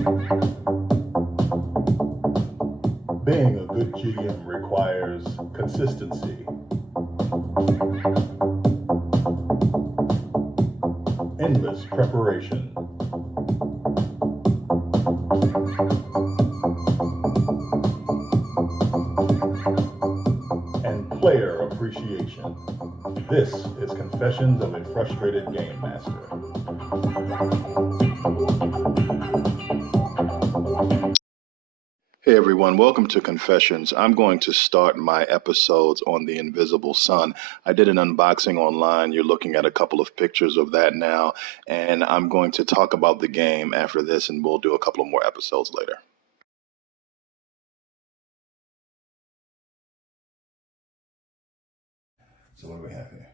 Being a good GM requires consistency, endless preparation, and player appreciation. This is Confessions of a Frustrated Game Master. Hey everyone, welcome to Confessions. I'm going to start my episodes on the Invisible Sun. I did an unboxing online. You're looking at a couple of pictures of that now, and I'm going to talk about the game after this, and we'll do a couple of more episodes later. So what do we have here?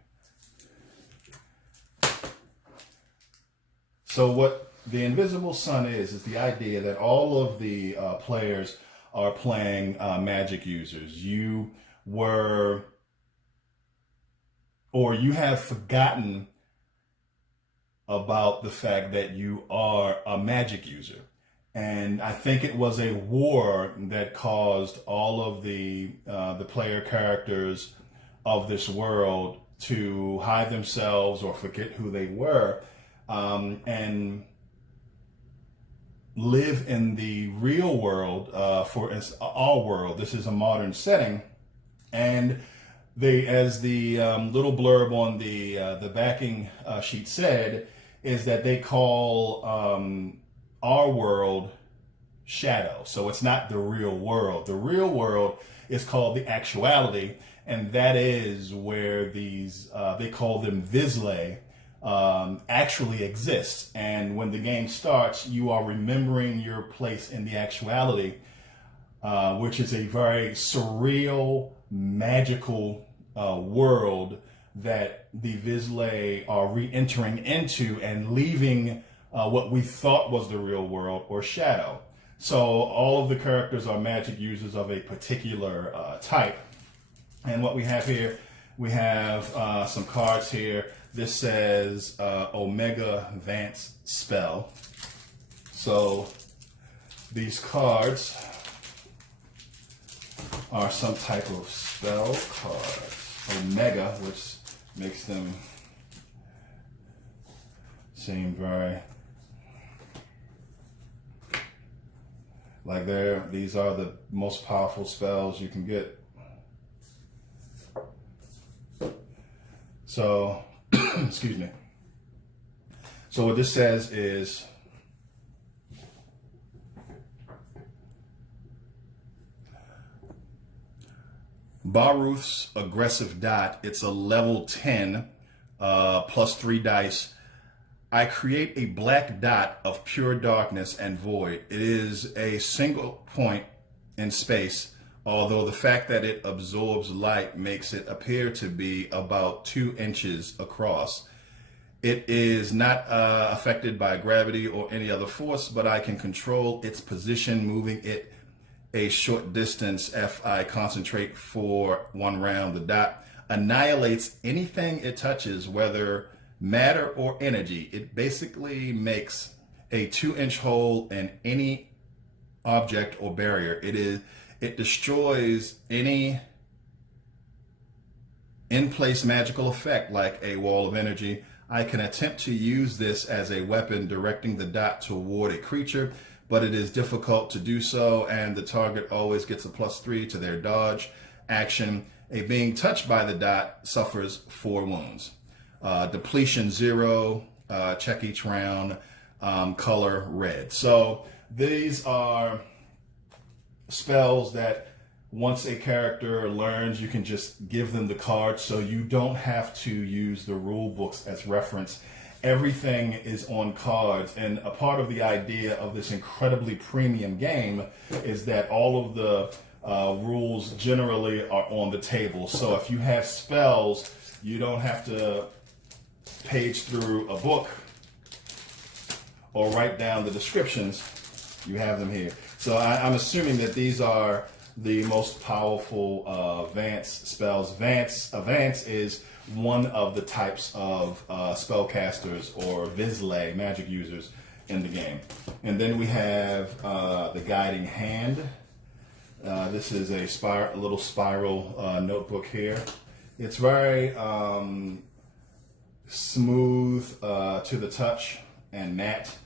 So what the Invisible Sun is the idea that all of the players are playing magic users. You were, or you have forgotten about the fact that you are a magic user. And I think it was a war that caused all of the player characters of this world to hide themselves or forget who they were, and live in the real world for our world. This is a modern setting, and they, as the little blurb on the backing sheet said, is that they call our world shadow. So it's not the real world. The real world is called the actuality, and that is where these they call them Visley actually exists. And when the game starts, you are remembering your place in the actuality, which is a very surreal, magical world that the Visley are re-entering into and leaving what we thought was the real world, or shadow. So all of the characters are magic users of a particular type. And what we have here, we have some cards here. This says Omega Vance Spell. So these cards are some type of spell cards. Omega, which makes them seem very like these are the most powerful spells you can get. So excuse me. So what this says is Baruth's aggressive dot. It's a level 10 plus 3 dice. I create a black dot of pure darkness and void. It is a single point in space, although the fact that it absorbs light makes it appear to be about 2 inches across. It is not affected by gravity or any other force, but I can control its position, moving it a short distance if I concentrate for 1 round. The dot annihilates anything it touches, whether matter or energy. It basically makes a 2-inch hole in any object or barrier. It destroys any in-place magical effect like a wall of energy. I can attempt to use this as a weapon, directing the dot toward a creature, but it is difficult to do so, and the target always gets a +3 to their dodge action. A being touched by the dot suffers 4 wounds. Depletion 0, check each round, color red. So these are spells that once a character learns, you can just give them the cards, so you don't have to use the rule books as reference. Everything is on cards, and a part of the idea of this incredibly premium game is that all of the rules generally are on the table. So if you have spells, you don't have to page through a book or write down the descriptions. You have them here. So I'm assuming that these are the most powerful Vance spells. Vance is one of the types of spellcasters or Visley magic users, in the game. And then we have the guiding hand. This is a little spiral notebook here. It's very smooth to the touch and matte.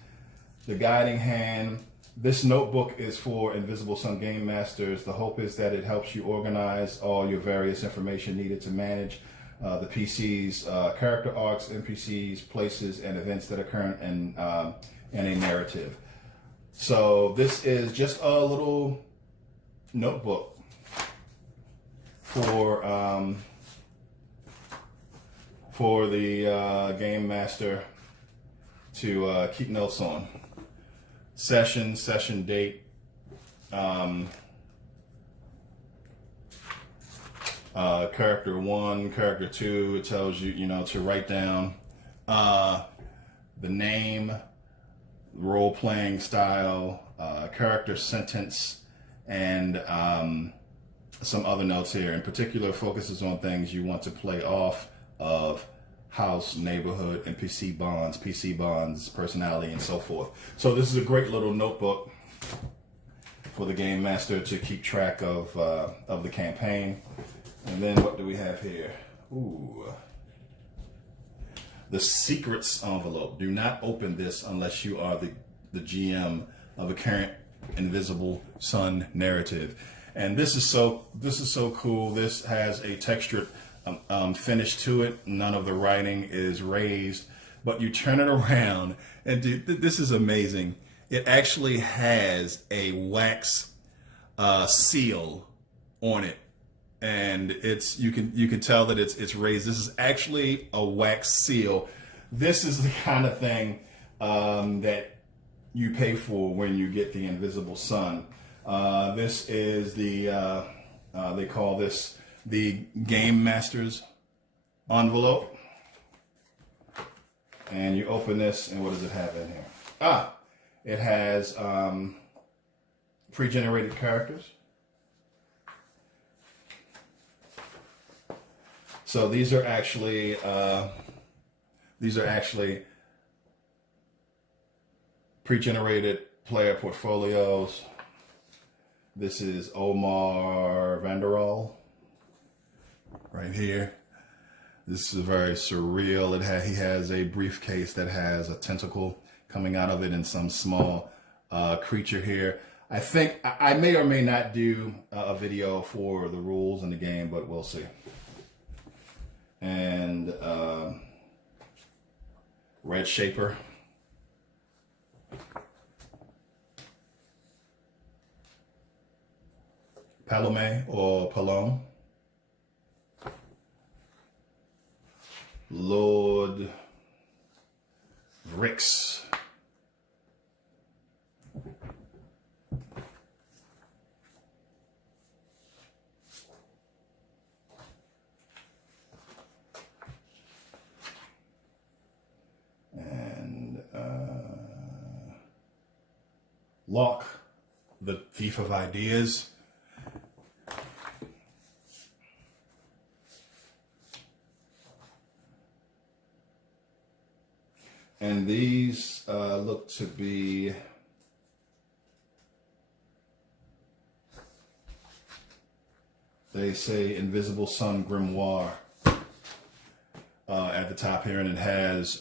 The guiding hand. This notebook is for Invisible Sun Game Masters. The hope is that it helps you organize all your various information needed to manage the PC's character arcs, NPCs, places, and events that occur in a narrative. So this is just a little notebook for the Game Master to keep notes on. Session date, character 1, character 2. It tells you, to write down the name, role-playing style, character sentence, and some other notes here. In particular, focuses on things you want to play off of: house, neighborhood, and PC bonds, personality, and so forth. So this is a great little notebook for the Game Master to keep track of the campaign. And then what do we have here? Ooh, the secrets envelope. Do not open this unless you are the GM of a current Invisible Sun narrative. And this is so cool. This has a textured finish to it. None of the writing is raised, but you turn it around and dude, this is amazing. It actually has a wax seal on it, and you can tell that it's raised. This is actually a wax seal. This is the kind of thing that you pay for when you get the Invisible Sun. This is they call this the Gamemaster Envelope. And you open this, and what does it have in here? It has pre-generated characters. So these are actually pre-generated player portfolios. This is Omar Vanderall right here. This is very surreal. He has a briefcase that has a tentacle coming out of it and some small creature here. I think I may or may not do a video for the rules in the game, but we'll see. And Red Shaper. Palome or Palome. Lord Rix. And Locke, the thief of ideas. And these look to be they say Invisible Sun Grimoire at the top here, and it has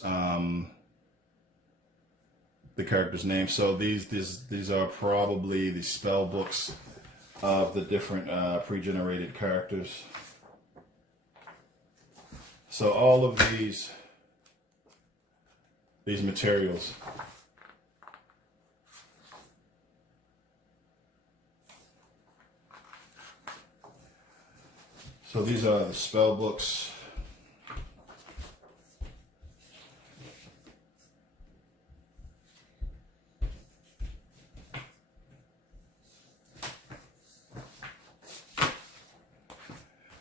the character's name. So these are probably the spell books of the different pre-generated characters. So all of these materials so these are the spell books.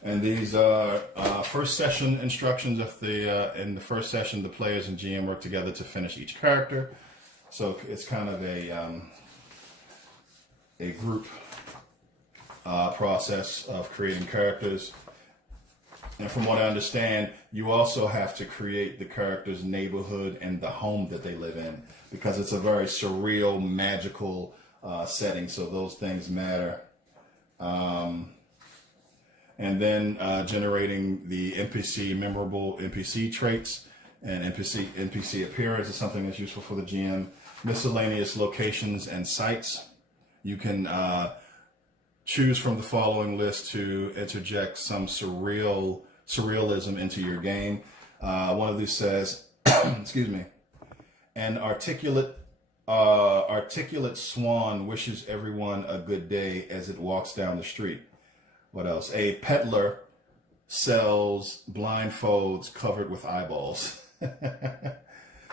And these are first session instructions. If in the first session, the players and GM work together to finish each character. So it's kind of a group process of creating characters. And from what I understand, you also have to create the character's neighborhood and the home that they live in, because it's a very surreal, magical setting. So those things matter. And then generating the memorable NPC traits and NPC appearance is something that's useful for the GM. Miscellaneous locations and sites. You can choose from the following list to interject some surrealism into your game. One of these says, excuse me, an articulate swan wishes everyone a good day as it walks down the street. What else? A peddler sells blindfolds covered with eyeballs.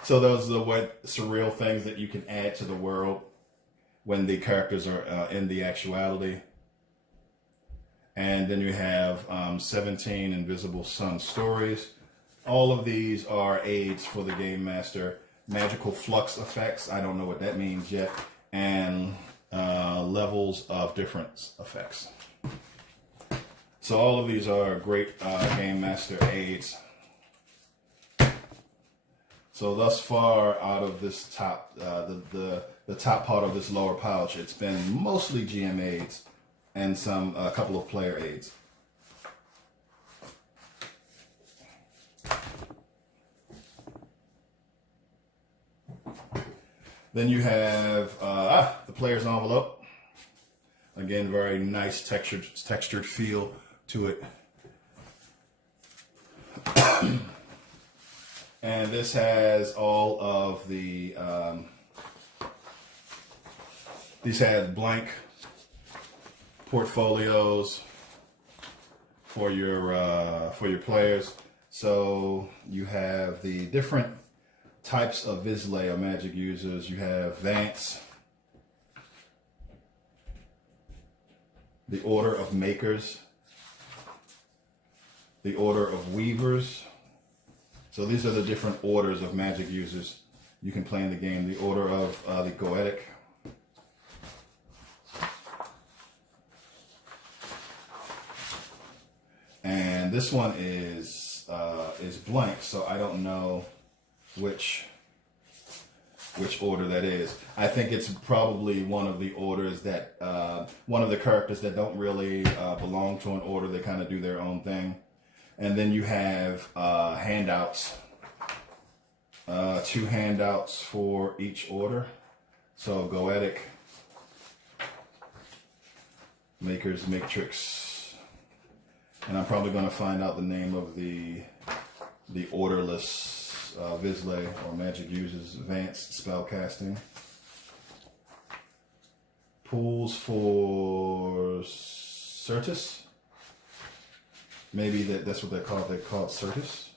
So those are the surreal things that you can add to the world when the characters are in the actuality. And then you have 17 Invisible Sun stories. All of these are aids for the Game Master. Magical flux effects, I don't know what that means yet, and levels of difference effects. So all of these are great Game Master aids. So thus far, out of this top, the top part of this lower pouch, it's been mostly GM aids and a couple of player aids. Then you have the player's envelope. Again, very nice textured feel to it. And this has all of the, these had blank portfolios for your players. So you have the different types of Vizsla or magic users. You have Vance, the Order of Makers, the Order of Weavers. So these are the different orders of magic users you can play in the game. The Order of the Goetic. And this one is blank, so I don't know which order that is. I think it's probably one of the orders that one of the characters that don't really belong to an order. They kind of do their own thing. And then you have handouts, 2 handouts for each order. So Goetic, Makers, Matrix, and I'm probably going to find out the name of the orderless Vizsla or magic users. Advanced spellcasting. Pools for Certus. Maybe that's what they call it. They call it Certus.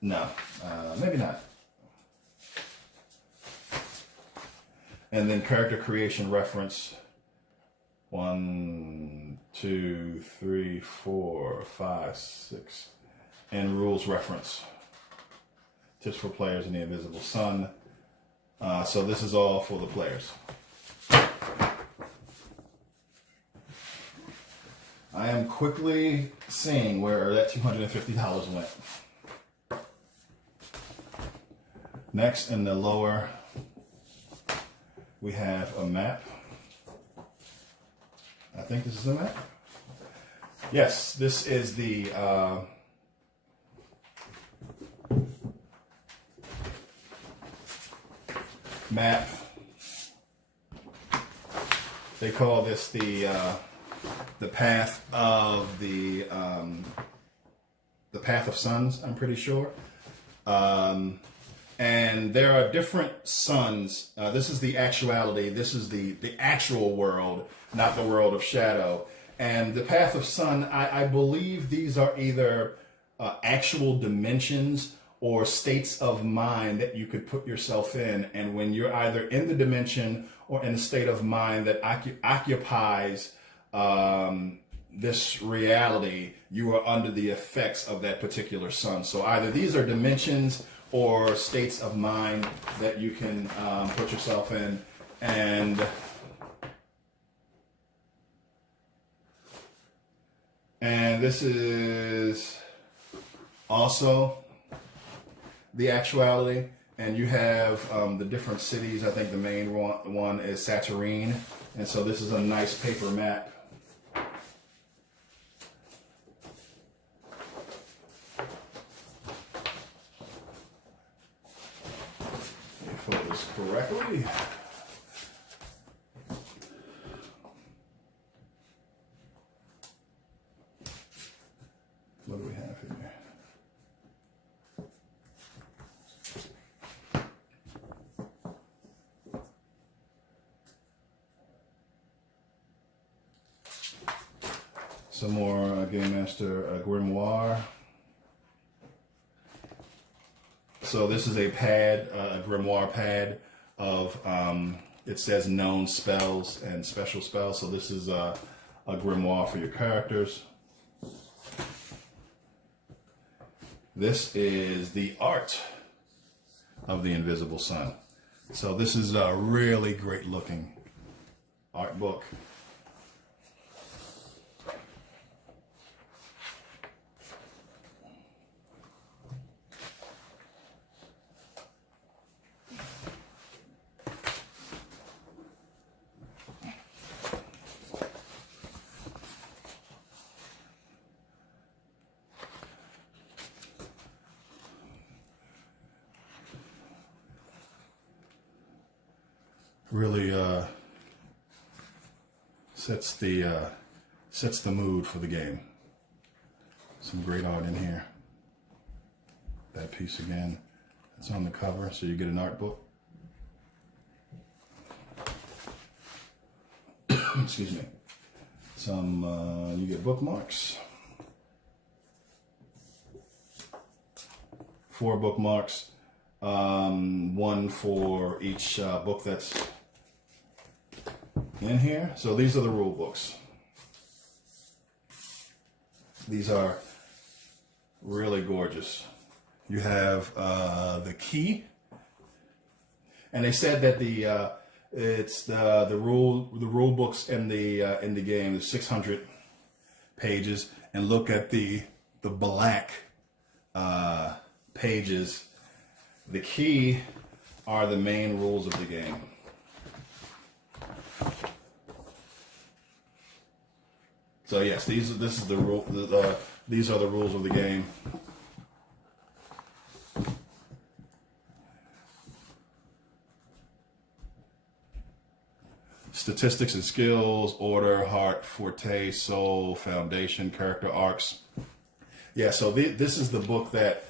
No, maybe not. And then character creation reference. 1, 2, 3, 4, 5, 6. And rules reference. Tips for players in the Invisible Sun. So this is all for the players. I am quickly seeing where that $250 went. Next, in the lower, we have a map. I think this is a map. Yes, this is the map. They call this the path of the path of suns, I'm pretty sure. And there are different suns. This is the actuality. This is the actual world, not the world of shadow. And the path of sun, I believe these are either actual dimensions or states of mind that you could put yourself in. And when you're either in the dimension or in a state of mind that occupies this reality, you are under the effects of that particular sun. So either these are dimensions or states of mind that you can put yourself in. And this is also the actuality. And you have the different cities. I think the main one is Santorini. And so this is a nice paper map. Focus correctly. What do we have here? Some more Gamemaster Grimoire. So this is a pad, a grimoire pad of, it says known spells and special spells. So this is a grimoire for your characters. This is the art of the Invisible Sun. So this is a really great looking art book. Really sets the mood for the game. Some great art in here. That piece again, it's on the cover, so you get an art book. Excuse me. Some you get bookmarks. 4 bookmarks, one for each book that's in here. So these are the rule books. These are really gorgeous. You have the key, and they said that it's the rule books in the game. There's 600 pages, and look at the black pages. The key are the main rules of the game. So yes, these are the rules of the game. Statistics and skills, order, heart, forte, soul, foundation, character arcs. Yeah, so this is the book that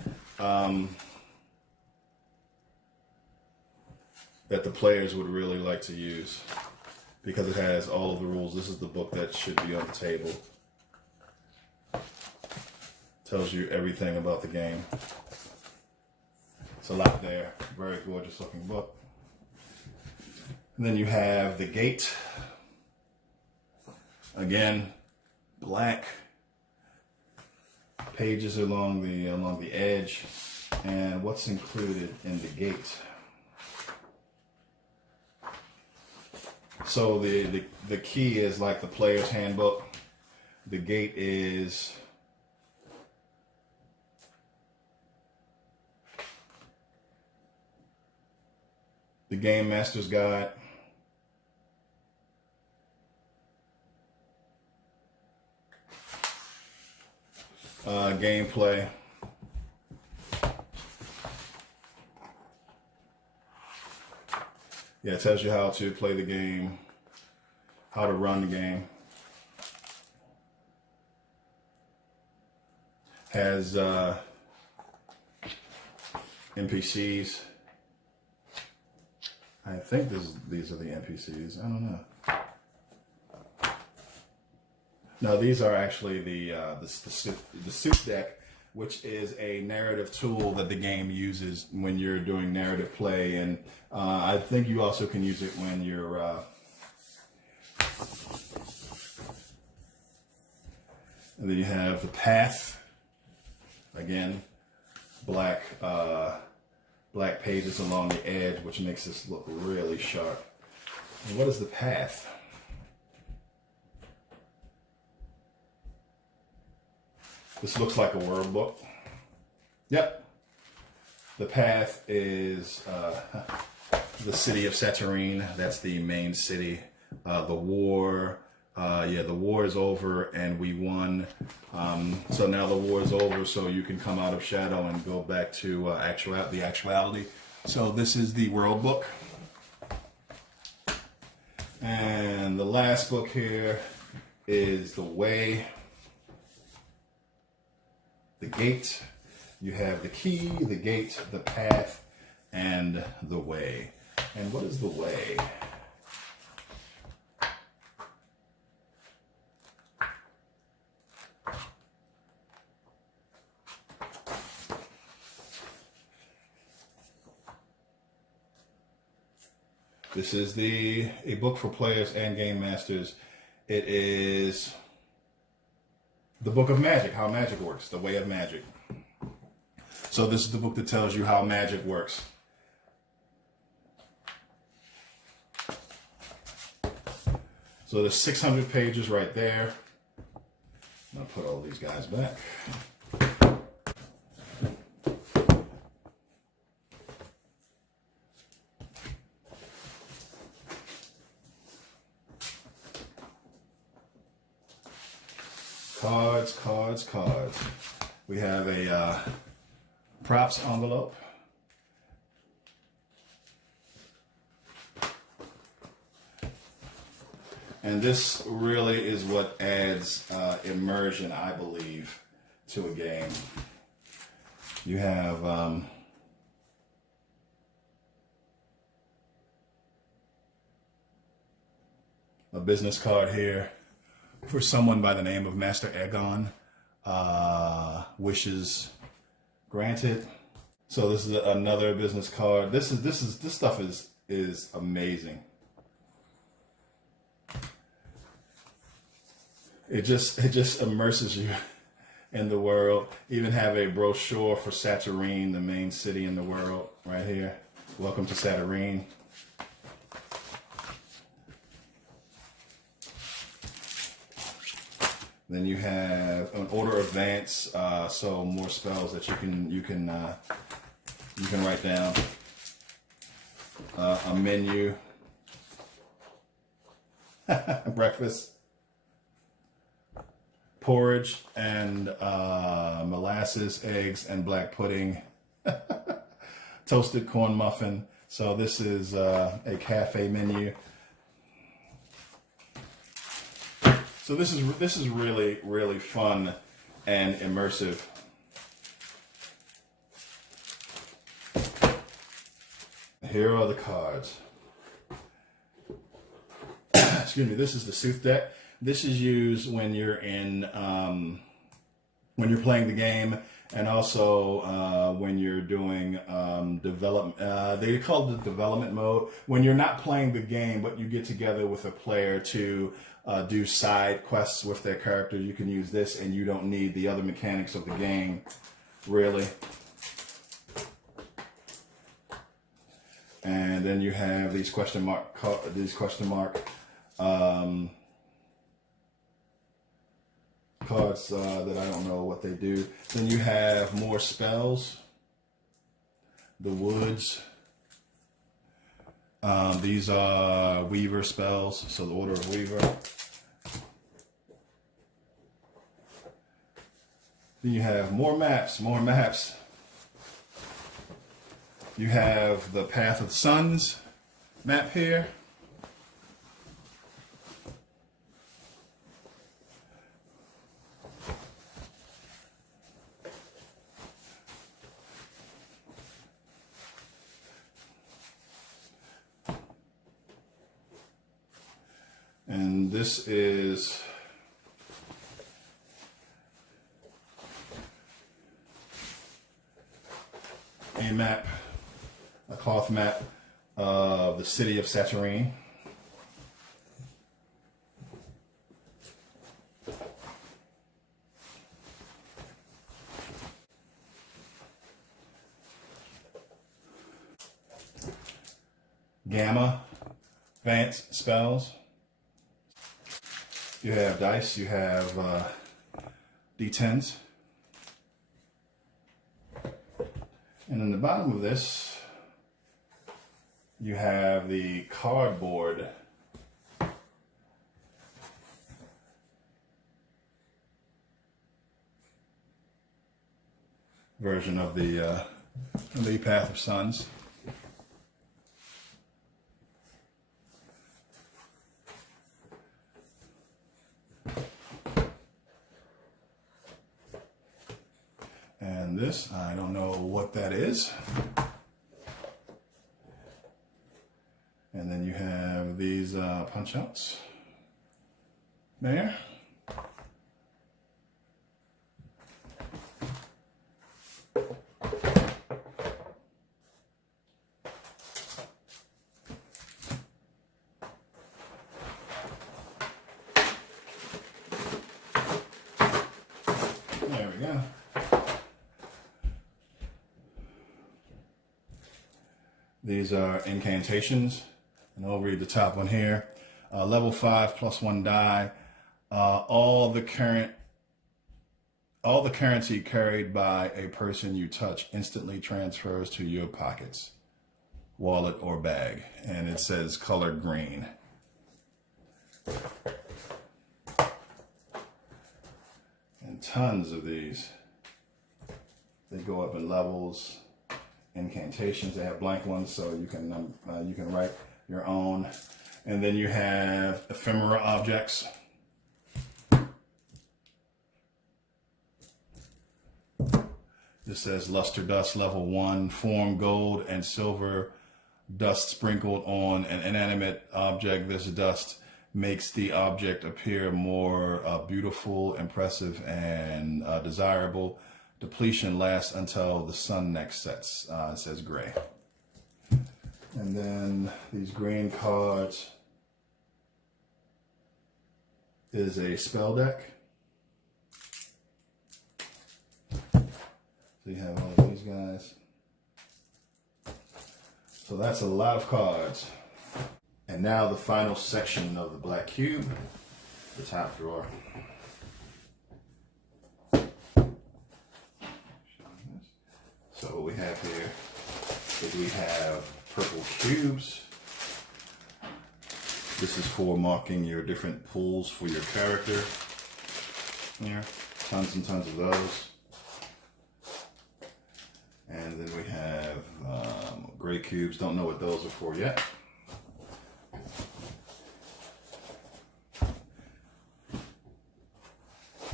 that the players would really like to use, because it has all of the rules. This is the book that should be on the table. Tells you everything about the game. It's a lot there. Very gorgeous looking book. And then you have the gate. Again, black pages along the edge. And what's included in the gate? So the key is like the player's handbook. The gate is the Game Master's Guide. Gameplay. Yeah, it tells you how to play the game, how to run the game. Has NPCs. I think these are the NPCs. I don't know. No, these are actually the suit deck, which is a narrative tool that the game uses when you're doing narrative play, and I think you also can use it when you're and then you have the path. Again, black pages along the edge, which makes this look really sharp. And what is the path? This looks like a word book. Yep. The path is the city of Satyrine. That's the main city. The war, the war is over and we won. So now the war is over, so you can come out of shadow and go back to the actuality. So this is the world book. And the last book here is the way, the gate. You have the key, the gate, the path, and the way. And what is the way? This is a book for players and game masters. It is the book of magic, how magic works, the way of magic. So this is the book that tells you how magic works. So there's 600 pages right there. I'm gonna put all these guys back. Cards, cards, cards. We have a props envelope. And this really is what adds immersion, I believe, to a game. You have a business card here for someone by the name of Master Egon. Wishes granted. So this is another business card. This stuff is amazing. It just immerses you in the world. Even have a brochure for Satyrine, the main city in the world, right here. Welcome to Satyrine. Then you have an order advance, so more spells that you can write down. A menu, breakfast, porridge, and molasses, eggs, and black pudding. Toasted corn muffin. So this is a cafe menu. So this is really, really fun and immersive. Here are the cards. Excuse me. This is the Sooth deck. This is used when you're in when you're playing the game, and also when you're doing development. They call it the development mode. When you're not playing the game, but you get together with a player to do side quests with their character, you can use this, and you don't need the other mechanics of the game, really. And then you have these question mark cards that I don't know what they do. Then you have more spells. The woods. These are Weaver spells, so the Order of Weaver. Then you have more maps, more maps. You have the Path of Suns map here. And this is a map, a cloth map of the city of Satyrine. Gamma, advanced spells. You have dice, you have D10s. And in the bottom of this, you have the cardboard version of the Path of Suns. And this, I don't know what that is. And then you have these punch outs there. There we go. These are incantations, and I'll read the top one here. Level 5 +1 die. All the currency carried by a person you touch instantly transfers to your pockets, wallet, or bag. And it says colored green. And tons of these. They go up in levels. Incantations, they have blank ones, so you can write your own. And then you have ephemera objects. This says luster dust level 1, form gold and silver dust sprinkled on an inanimate object. This dust makes the object appear more beautiful, impressive, and desirable. Depletion lasts until the sun next sets. It says gray. And then these green cards is a spell deck. So you have all of these guys. So that's a lot of cards. And now the final section of the black cube, the top drawer. So what we have here is we have purple cubes. This is for marking your different pools for your character. Here, tons and tons of those. And then we have gray cubes. Don't know what those are for yet.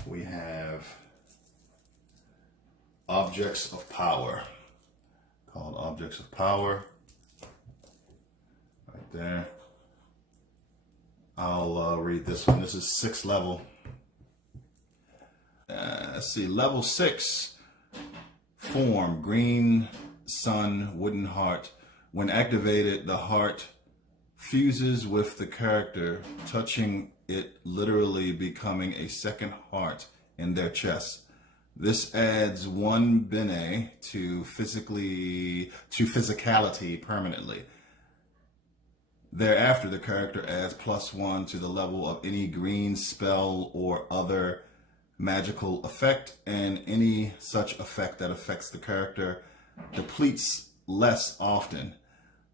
We have objects of power, called objects of power, right there. I'll read this one. This is 6th level. Let's see, level 6, form, green sun, wooden heart. When activated, the heart fuses with the character, touching it, literally becoming a second heart in their chest. This adds 1 bene to physicality permanently. Thereafter, the character adds +1 to the level of any green spell or other magical effect, and any such effect that affects the character depletes less often.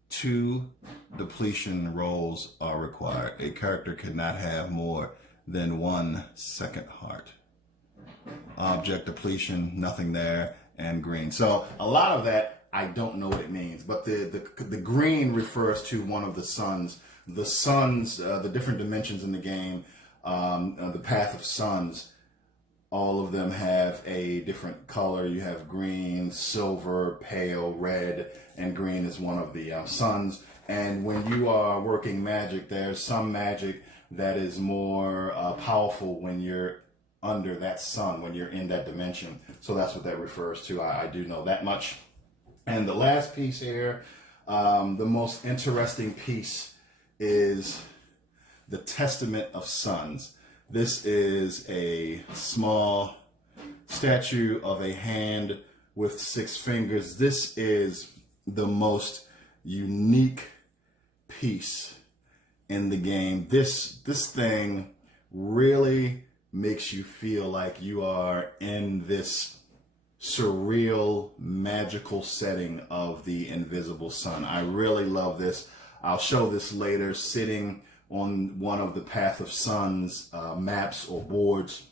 2 depletion rolls are required. A character cannot have more than 1 second heart. Object depletion, nothing there, and green. So a lot of that, I don't know what it means, but the green refers to one of the suns. The suns, the different dimensions in the game, the Path of Suns, all of them have a different color. You have green, silver, pale, red, and green is one of the suns. And when you are working magic, there's some magic that is more powerful when you're under that sun, when you're in that dimension. So that's what that refers to. I do know that much. And the last piece here, the most interesting piece, is the Testament of Suns. This is a small statue of a hand with 6 fingers. This is the most unique piece in the game. This thing really makes you feel like you are in this surreal, magical setting of the invisible sun. I really love this. I'll show this later sitting on one of the Path of Suns maps or boards,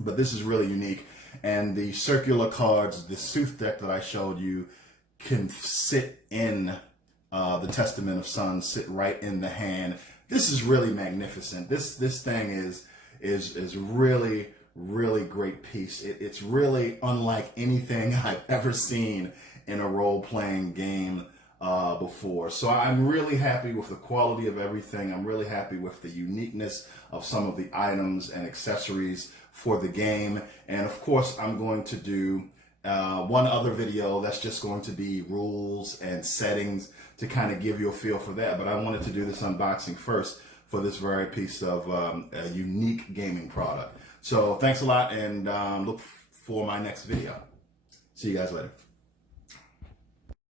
but this is really unique. And the circular cards, the Sooth deck that I showed you, can sit in the Testament of Suns, sit right in the hand. This is really magnificent. This thing is really, really great piece. It's really unlike anything I've ever seen in a role-playing game before. So I'm really happy with the quality of everything. I'm really happy with the uniqueness of some of the items and accessories for the game. And of course, I'm going to do one other video that's just going to be rules and settings to kind of give you a feel for that. But I wanted to do this unboxing first for this very piece of a unique gaming product. So thanks a lot, and look for my next video. See you guys later.